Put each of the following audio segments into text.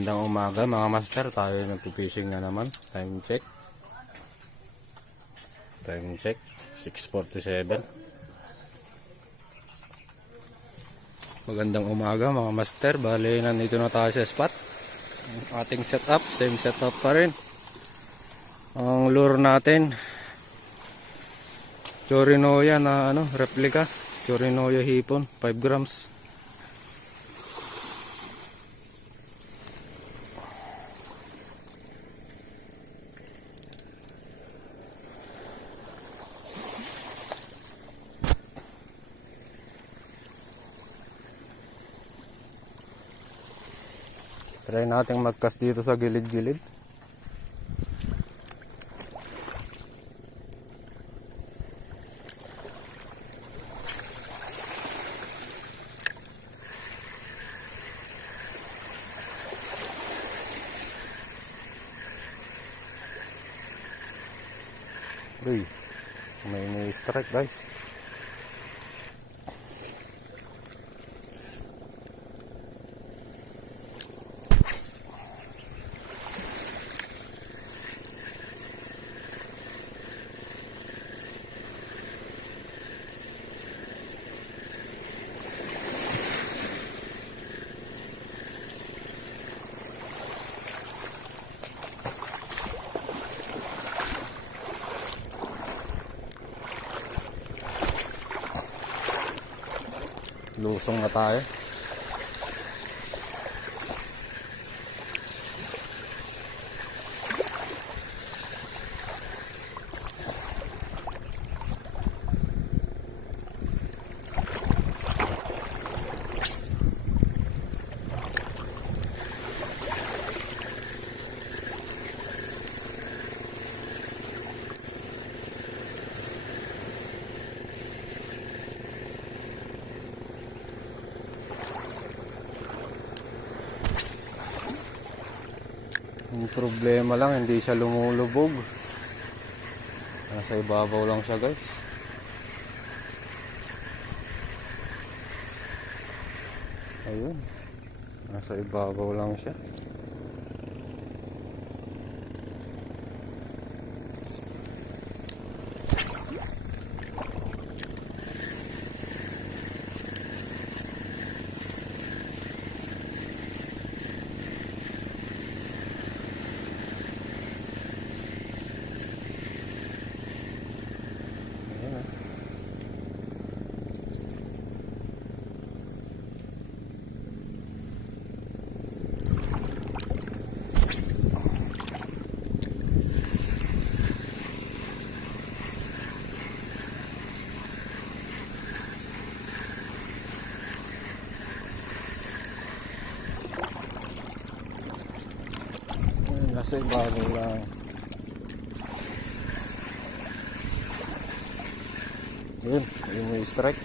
Magandang umaga mga master, tayo nagpipishing na naman. Time check 6:47. Magandang umaga mga master, bali nandito na tayo sa spot. Ang ating setup, same setup pa rin. Ang lure natin Chorinoya na replica, Chorinoya hipon 5 grams. Try natin magcast dito sa gilid-gilid. Uy, may strike guys. Lusong na tayo. Yung problema lang, hindi siya lumulubog. Nasa ibabaw lang siya guys. Ayun, nasa ibabaw lang siya. Nasa ibabaw lang. Yun, yung may strike.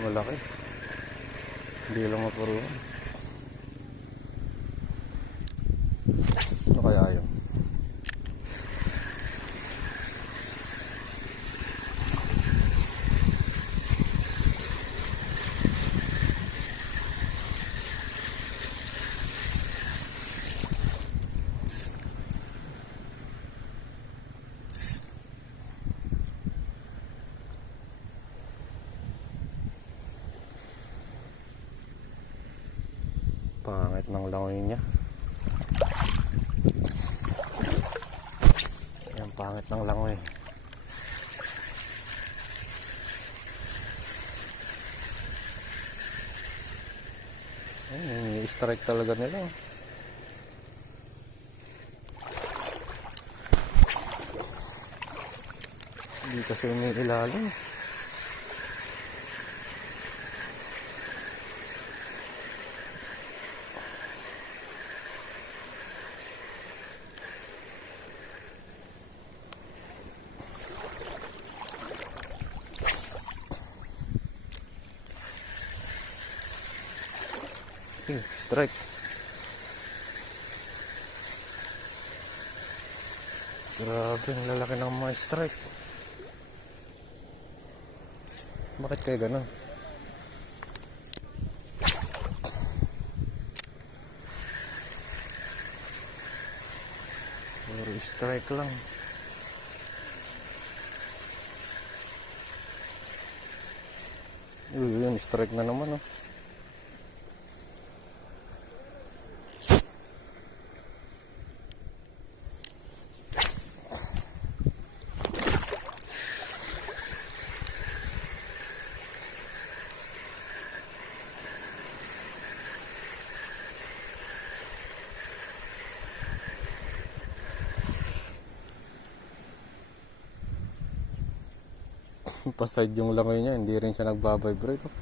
Malaki. Hindi lang mapuruan. Ano kaya yun? Pangit ng langoy niya. Yan, pangit ng langoy. Ay, strike talaga nila. Hindi kasi may ilalim. Strike. Grabe, ang lalaki ng mga strike. Bakit kayo ganun? Puro strike lang. Yun, strike na naman, oh. Paside yung langoy niya, hindi rin siya nagbabibrate, oh.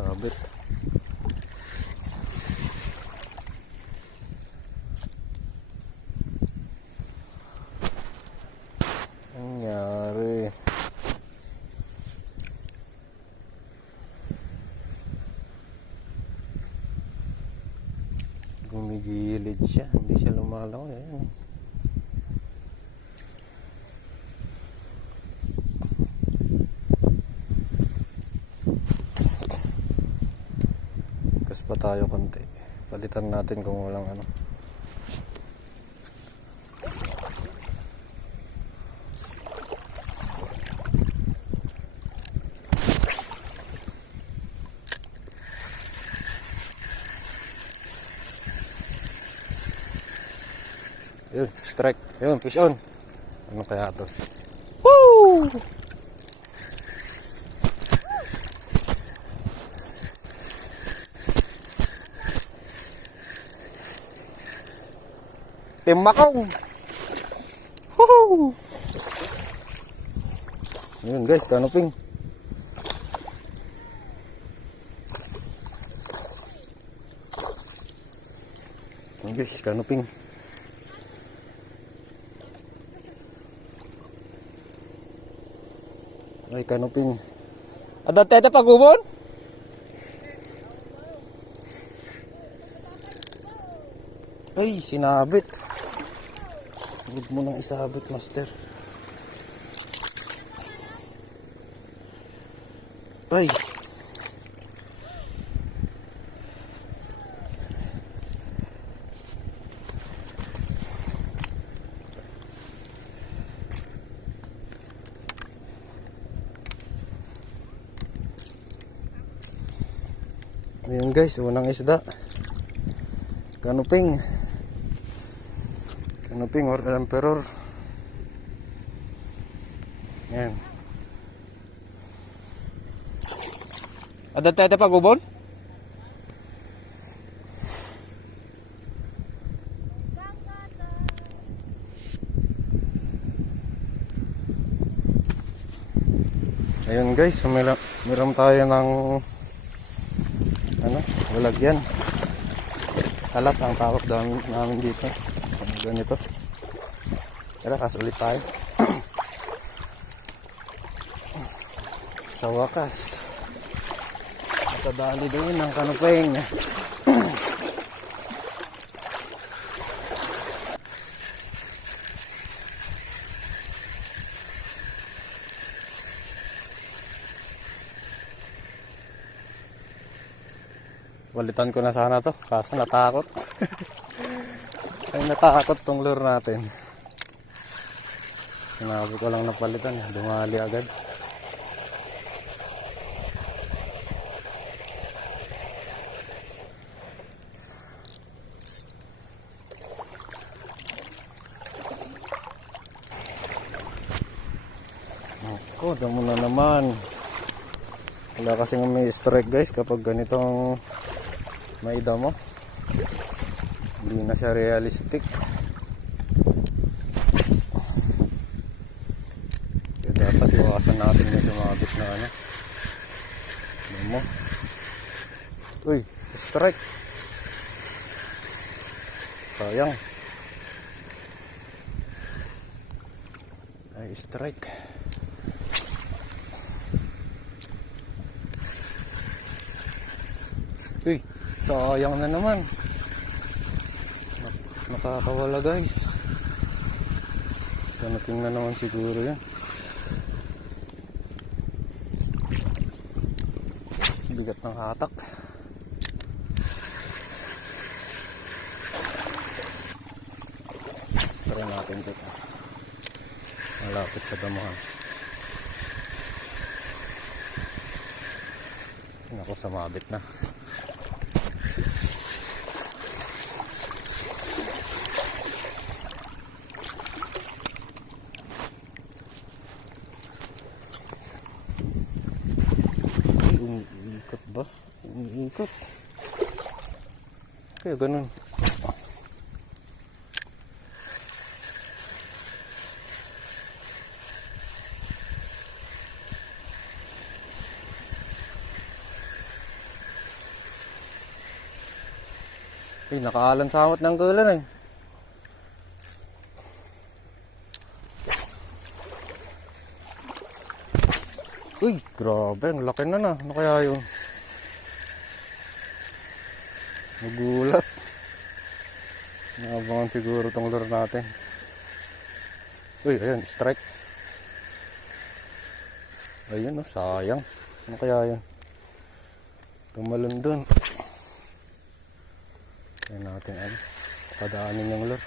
Sabit. Nangyari. Gumigilid siya, hindi siya lumalaw. Ayan. Kas pa tayo konti. Palitan natin kung walang ano. Yun, strike. Yun, fish on. Ano kaya to? Woo! Timakong! Woo! Yun guys, kanuping. Yun guys, kanuping. Ay, kanuping. Ada tete pagubon? Ay, sinabit. Huwag mo nang isabit, master. Ay. Ayun guys, unang isda. Kanuping. Kanuping or emperor. Yan. Ada tayo pagubon? Ayun guys, meron tayo ng ano, lalagyan. Alat ang takot namin dito. Ganito. Tara, kasulit tayo. Sa wakas, nakadali din ang kanuping. Palitan ko na sana to, kaso natakot. Ay, natakot tong lure natin. Sinabi ko lang napalitan, dumali agad. Ako, damo na naman. Wala kasing may strike guys kapag ganitong may damo. Hindi na siya realistic. Kaya dapat Lakasan natin may sumabit na ano. Ano mo? Uy, strike. Sayang. Ay, strike. Uy, sayang na naman. Nakakawala guys. Ganating na naman siguro yan. Bigat ng hatak. Try natin ito. Malapit sa damuhan. Ako, sumabit na. Umiikot ba? Umiikot. Kaya ganun. Ay, nakaalansamot ng kulan eh. Uy, grabe, ang laki na. Ano kaya yun? Nagulat. Naabangan siguro tong lure natin. Uy, ayun, strike. Ayun, oh, sayang. Ano kaya yun? Tumalon dun. Ayan natin, ano, padaanin yung lure.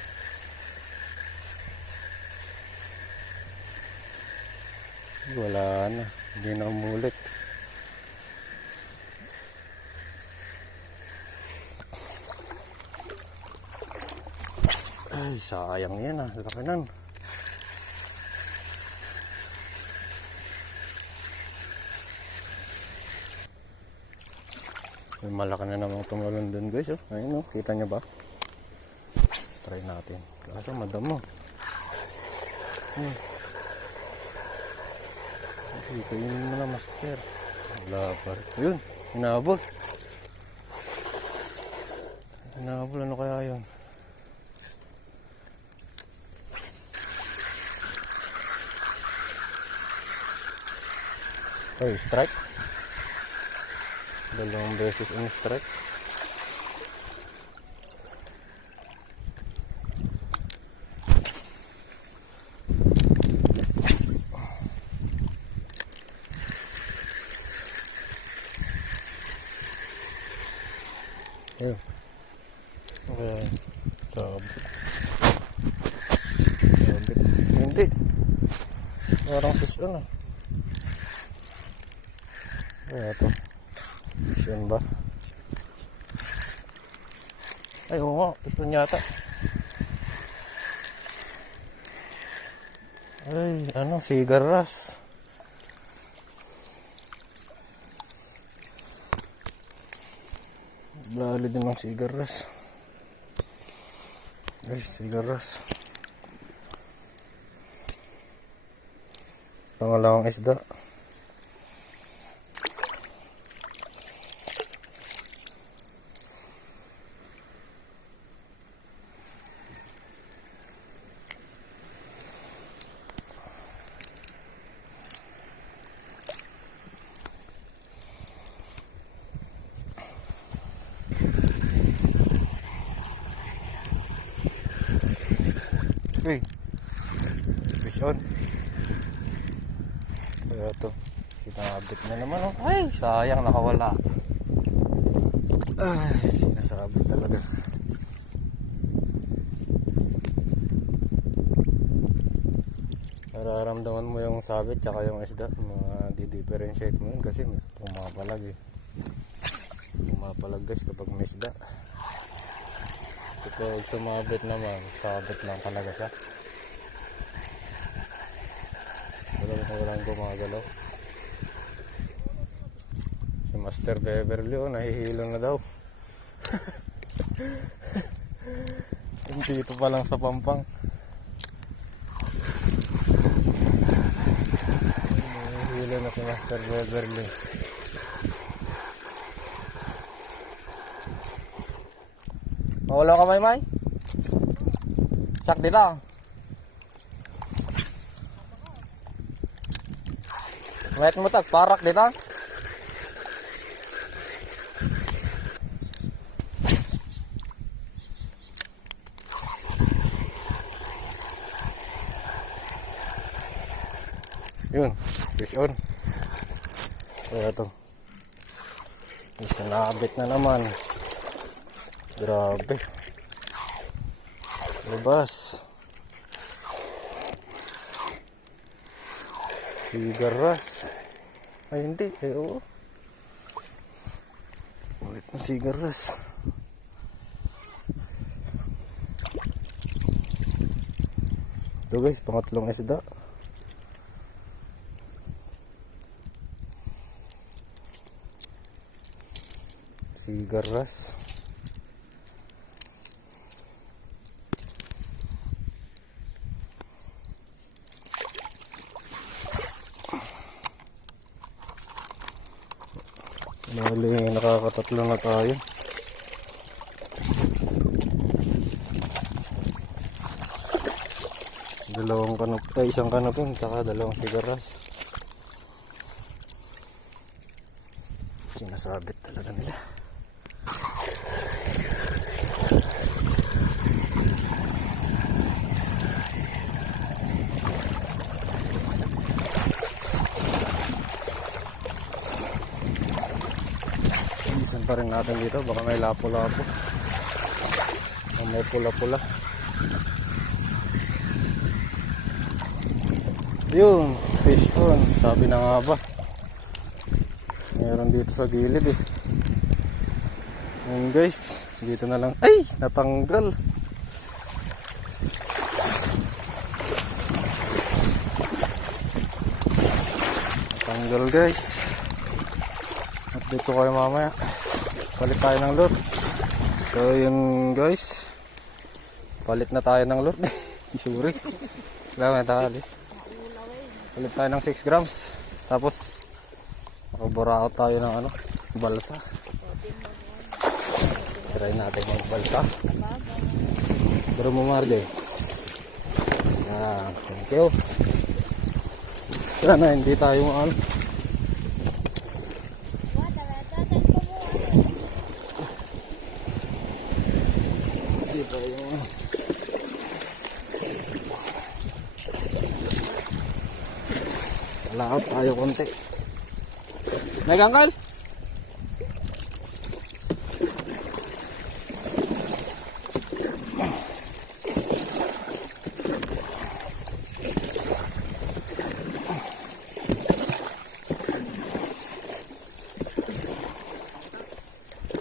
Wala na, hindi na umulit. Ay, sayang yan ah, laki nun. May malaki na namang tumalon dun guys, oh. Ayun oh, kita nyo ba? Try natin. Kaso madamo. Ikainin mo na, master. Wala pa rin. Ayun, hinabol. Hinabol, ano kaya yun? Ay, strike. Dalawang beses in strike. Ayun. Okay. Sabit. Hindi. Parang sisyon ah. Kaya ito. Sisyon ba? Ay, oo nga. Ito yata. Ay, ano, sigaras. Lalo din ng sigaras. Ay, sigaras. Pangalawang isda. Uy, fish on. Kaya ito, sinabit na naman oh. Ay, sayang, nakawala. Ay, nasabit talaga. Nararamdaman mo yung sabit tsaka yung isda. Di-differentiate mo yun kasi pumapalag eh. Pumapalag guys kapag may isda. Kapag sumabit naman, sabit lang talaga siya. Walang gumagalaw. Si Master Beverly oh, nahihilo na daw. Dito pa lang sa Pampang. Nahuli na si Master Beverly. Mawala ka, May? Sak dito. Ngayat mo tag, parak dito. Yun, fish on. Kaya ito. Isa nakabit na naman. Grabe. Labas. Sigaras. Ay hindi, oo. Ulit na sigaras. Ito guys, pangatlong isda. Sigaras. Bali, nakakatatlo na tayo. Dalawang kanop, isang kanoping, saka dalawang sigaras. Sinasabit talaga nila. Isan pa rin natin dito, baka may lapo-lapo. May pula-pula. Yun, fish on. Sabi na nga ba. Meron dito sa gilid eh. Ngayon guys, dito na lang. Ay! Natanggal. Natanggal guys. Update ko kayo mamaya. Palit tayo ng load. So yun guys. Palit na tayo ng load. Sorry. Wala na tayo. Palit tayo ng 6 grams. Tapos makabura out tayo ng balsa. Try natin magbalsa. Pero mo Marge. Thank you. Sana hindi tayo hindi tayo laot tayo konti. Nagangkal?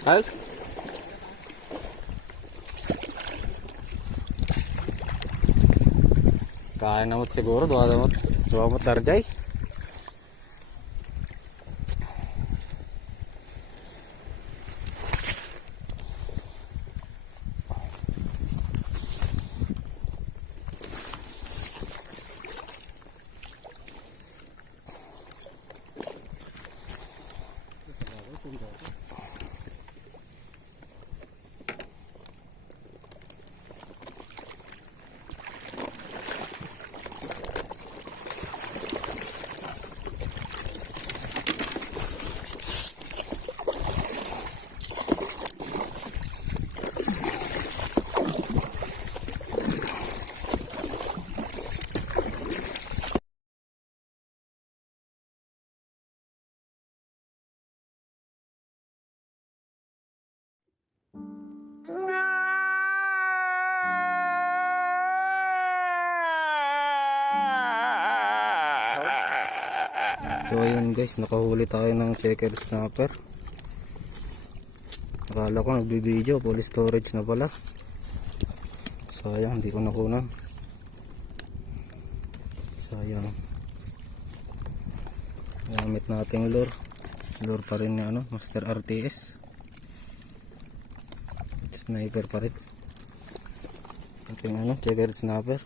Hal? Kaya namot siguro, dua mot tarjay. So ayun guys, nakahuli tayo ng checkered snapper. Akala ko nagbibideo, full storage na pala. Sayang, hindi ko nakunan. Sayang. Gamit nating lure. Lure pa rin ni Master RTS. Sniper pa rin. Ating checkered snapper.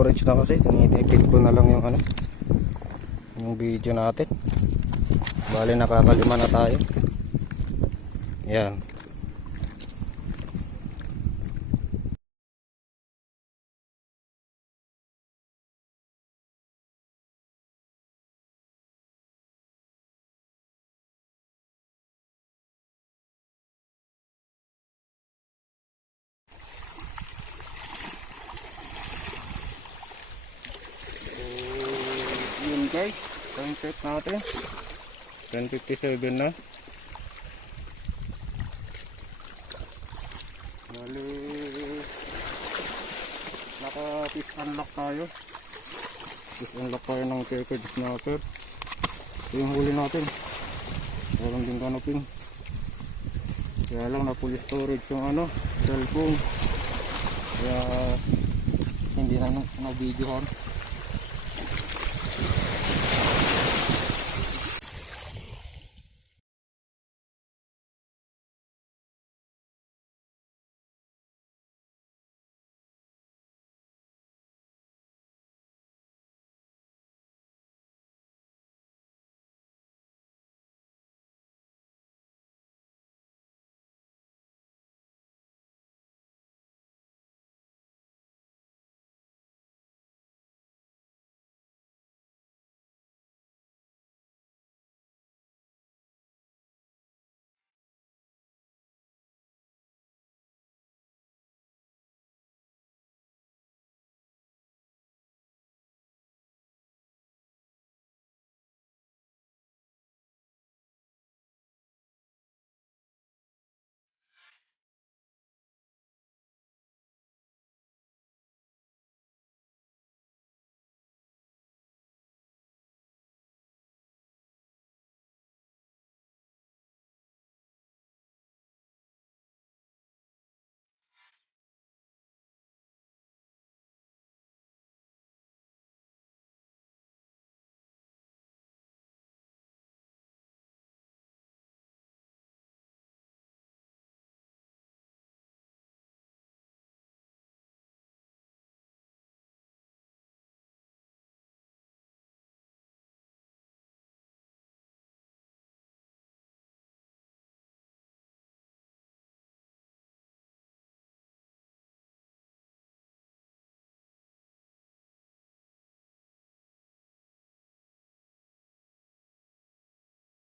storage na kasi tinitipid ko na lang yung ano, yung video natin. Bali nakakalima na tayo. Yan. Yun guys, time check natin 10:57 na. Bali naka fish unlock tayo. Fish unlock tayo ng Peppered Snapper. Ito yung huli natin. Walang din kanoping. Kaya lang na full storage yung ano, cellphone. Kaya hindi na video